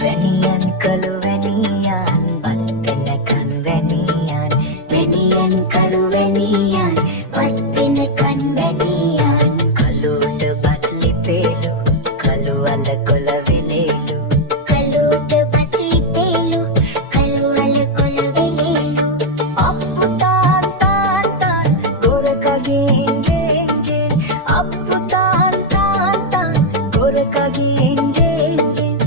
වැනියන් කළු වැනියන් වත්තනකන් වැනියන් වැනියන් කළු වැනියන් වත්තනකන් වැනියන් කළුට බත්ලි පෙළු කළු අල කොළ වෙලෙලු කළුට බත්ලි පෙළු කළු අල කොළ වෙලෙලු අප්පු තාන් තාන් තාන් ගොරකගෙන් ගෙන් ගෙන් අප්පු තාන් තාන් තාන් ගොරකගෙන් ගෙන් ගෙන්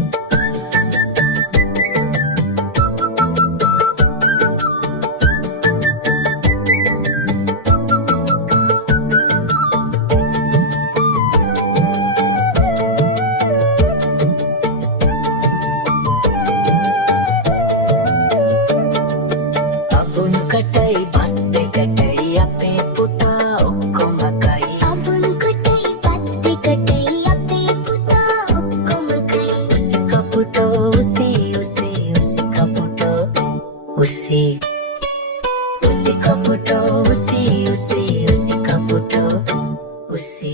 අබුන් කටයි බත් දෙකටයි අපේ පුතා ඔක්කොම කයි අබුන් කටයි බත් දෙකටයි අපේ පුතා ඔක්කොම කයි උසි කපුටෝ උසි උසි උසි කපුටෝ උසි උසි කපුටෝ උසි උසි උසි කපුටෝ උසි